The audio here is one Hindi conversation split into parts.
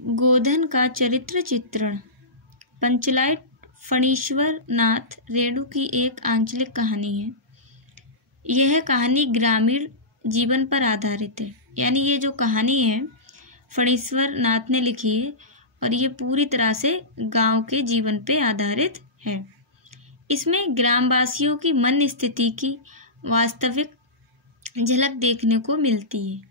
गोधन का चरित्र चित्रण। पंचलाइट फणीश्वर नाथ रेणु की एक आंचलिक कहानी है। यह कहानी ग्रामीण जीवन पर आधारित है, यानी ये जो कहानी है फणीश्वर नाथ ने लिखी है और ये पूरी तरह से गांव के जीवन पे आधारित है। इसमें ग्रामवासियों की मन स्थिति की वास्तविक झलक देखने को मिलती है।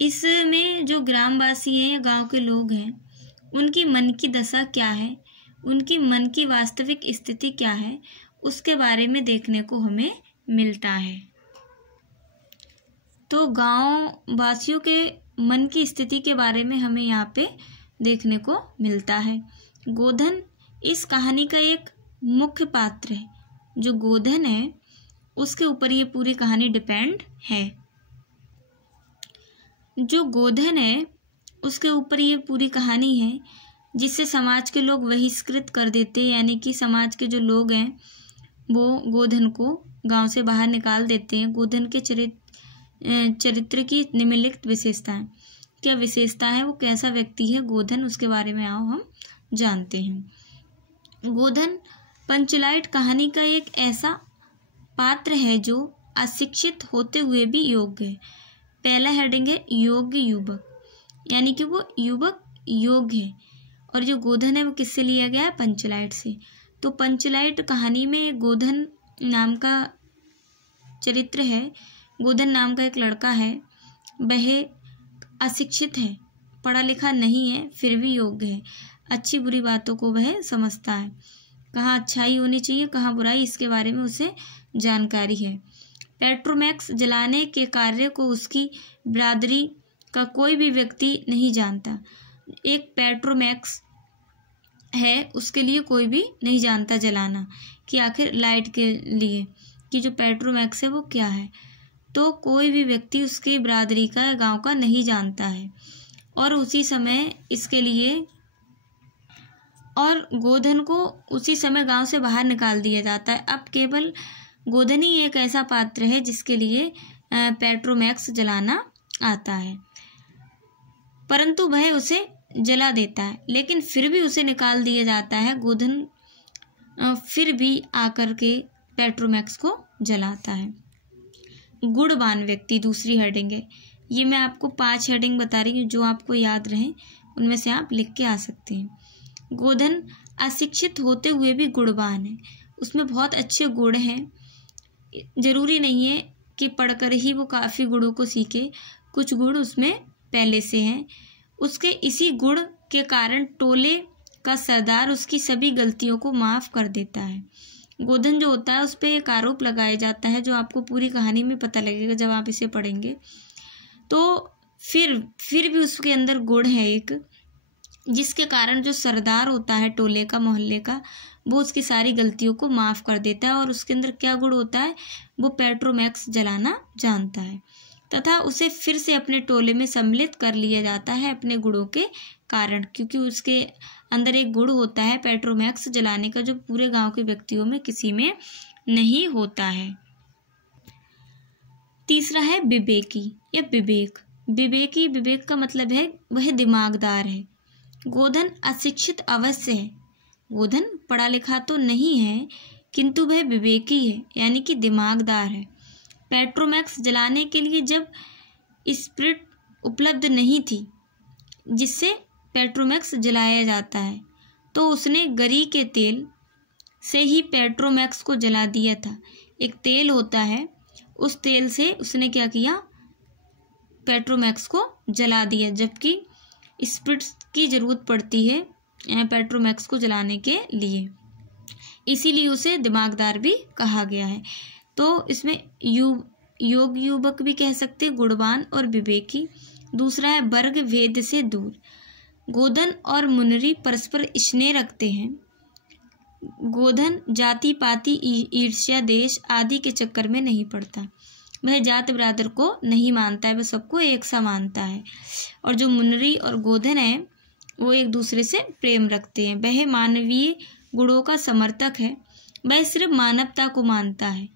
इसमें जो ग्रामवासी हैं या गांव के लोग हैं, उनकी मन की दशा क्या है, उनकी मन की वास्तविक स्थिति क्या है, उसके बारे में देखने को हमें मिलता है। तो गांव वासियों के मन की स्थिति के बारे में हमें यहाँ पे देखने को मिलता है। गोधन इस कहानी का एक मुख्य पात्र है। जो गोधन है उसके ऊपर ये पूरी कहानी डिपेंड है। जो गोधन है उसके ऊपर ये पूरी कहानी है, जिससे समाज के लोग बहिष्कृत कर देते हैं, यानी कि समाज के जो लोग हैं वो गोधन को गांव से बाहर निकाल देते हैं। गोधन के चरित्र की निम्नलिखित विशेषताएं। क्या विशेषता है, वो कैसा व्यक्ति है गोधन, उसके बारे में आओ हम जानते हैं। गोधन पंचलाइट कहानी का एक ऐसा पात्र है जो अशिक्षित होते हुए भी योग्य है। पहला हेडिंग है योग्य युवक, यानी कि वो युवक योग्य है। और जो गोधन है वो किससे लिया गया है? पंचलाइट से। तो पंचलाइट कहानी में गोधन नाम का चरित्र है। गोधन नाम का एक लड़का है, वह अशिक्षित है, पढ़ा लिखा नहीं है, फिर भी योग्य है। अच्छी बुरी बातों को वह समझता है, कहाँ अच्छाई होनी चाहिए कहाँ बुराई, इसके बारे में उसे जानकारी है। पेट्रोमैक्स जलाने के कार्य को उसकी बिरादरी का कोई भी व्यक्ति नहीं जानता। एक पेट्रोमैक्स है, उसके लिए कोई भी नहीं जानता जलाना, कि आखिर लाइट के लिए कि जो पेट्रोमैक्स है वो क्या है। तो कोई भी व्यक्ति उसके बिरादरी का गांव का नहीं जानता है और उसी समय इसके लिए और गोधन को उसी समय गांव से बाहर निकाल दिया जाता है। अब केवल गोधन ही एक ऐसा पात्र है जिसके लिए पेट्रोमैक्स जलाना आता है, परंतु वह उसे जला देता है, लेकिन फिर भी उसे निकाल दिया जाता है। गोधन फिर भी आकर के पेट्रोमैक्स को जलाता है। गुणवान व्यक्ति दूसरी हेडिंग है। ये मैं आपको 5 हेडिंग बता रही हूँ, जो आपको याद रहें उनमें से आप लिख के आ सकते हैं। गोधन अशिक्षित होते हुए भी गुणवान है, उसमें बहुत अच्छे गुण हैं। जरूरी नहीं है कि पढ़कर ही वो काफ़ी गुणों को सीखे, कुछ गुण उसमें पहले से हैं। उसके इसी गुण के कारण टोले का सरदार उसकी सभी गलतियों को माफ़ कर देता है। गोधन जो होता है उस पर एक आरोप लगाया जाता है, जो आपको पूरी कहानी में पता लगेगा जब आप इसे पढ़ेंगे। तो फिर भी उसके अंदर गुण है एक, जिसके कारण जो सरदार होता है टोले का, मोहल्ले का, वो उसकी सारी गलतियों को माफ़ कर देता है। और उसके अंदर क्या गुण होता है? वो पेट्रोमैक्स जलाना जानता है तथा उसे फिर से अपने टोले में सम्मिलित कर लिया जाता है अपने गुणों के कारण, क्योंकि उसके अंदर एक गुण होता है पेट्रोमैक्स जलाने का, जो पूरे गांव के व्यक्तियों में किसी में नहीं होता है। तीसरा है विवेकी या विवेक। विवेक का मतलब है वह दिमागदार है। गोधन अशिक्षित अवश्य है, गोधन पढ़ा लिखा तो नहीं है, किंतु वह विवेकी है, यानी कि दिमागदार है। पेट्रोमैक्स जलाने के लिए जब स्प्रिट उपलब्ध नहीं थी जिससे पेट्रोमैक्स जलाया जाता है, तो उसने गरी के तेल से ही पेट्रोमैक्स को जला दिया था। एक तेल होता है, उस तेल से उसने क्या किया? पेट्रोमैक्स को जला दिया, जबकि स्प्रिट की ज़रूरत पड़ती है पेट्रोमैक्स को जलाने के लिए, इसीलिए उसे दिमागदार भी कहा गया है। तो इसमें योग्य युवक भी कह सकते, गुणवान और विवेकी। दूसरा है वर्ग भेद से दूर। गोधन और मुनरी परस्पर स्नेह रखते हैं। गोधन जाति पाति ईर्ष्या देश आदि के चक्कर में नहीं पड़ता, वह जात बिरादर को नहीं मानता है, वह सबको एक सा मानता है। और जो मुनरी और गोधन है वो एक दूसरे से प्रेम रखते हैं। वह मानवीय गुणों का समर्थक है, वह सिर्फ मानवता को मानता है।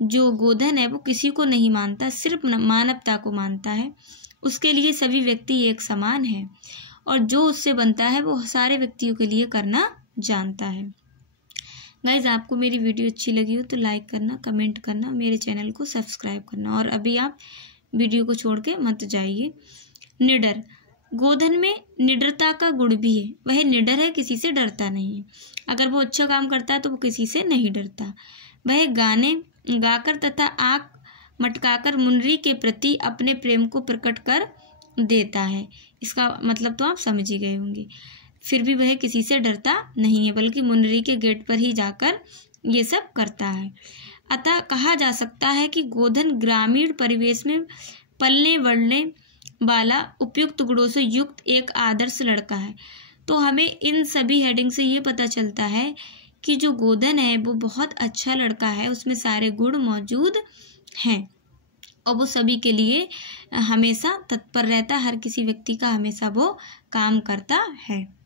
जो गोधन है वो किसी को नहीं मानता, सिर्फ मानवता को मानता है। उसके लिए सभी व्यक्ति एक समान है। और जो उससे बनता है वो सारे व्यक्तियों के लिए करना जानता है। गाइज, आपको मेरी वीडियो अच्छी लगी हो तो लाइक करना, कमेंट करना, मेरे चैनल को सब्सक्राइब करना, और अभी आप वीडियो को छोड़ के मत जाइए। निडर, गोधन में निडरता का गुण भी है। वह निडर है, किसी से डरता नहीं है। अगर वो अच्छा काम करता है तो वो किसी से नहीं डरता। वह गाने गाकर तथा आँख मटकाकर मुनरी के प्रति अपने प्रेम को प्रकट कर देता है। इसका मतलब तो आप समझ ही गए होंगे। फिर भी वह किसी से डरता नहीं है, बल्कि मुनरी के गेट पर ही जाकर ये सब करता है। अतः कहा जा सकता है कि गोधन ग्रामीण परिवेश में पलने बढ़ने वाला उपयुक्त गुणों से युक्त एक आदर्श लड़का है। तो हमें इन सभी हेडिंग से ये पता चलता है कि जो गोधन है वो बहुत अच्छा लड़का है, उसमें सारे गुण मौजूद हैं और वो सभी के लिए हमेशा तत्पर रहता, हर किसी व्यक्ति का हमेशा वो काम करता है।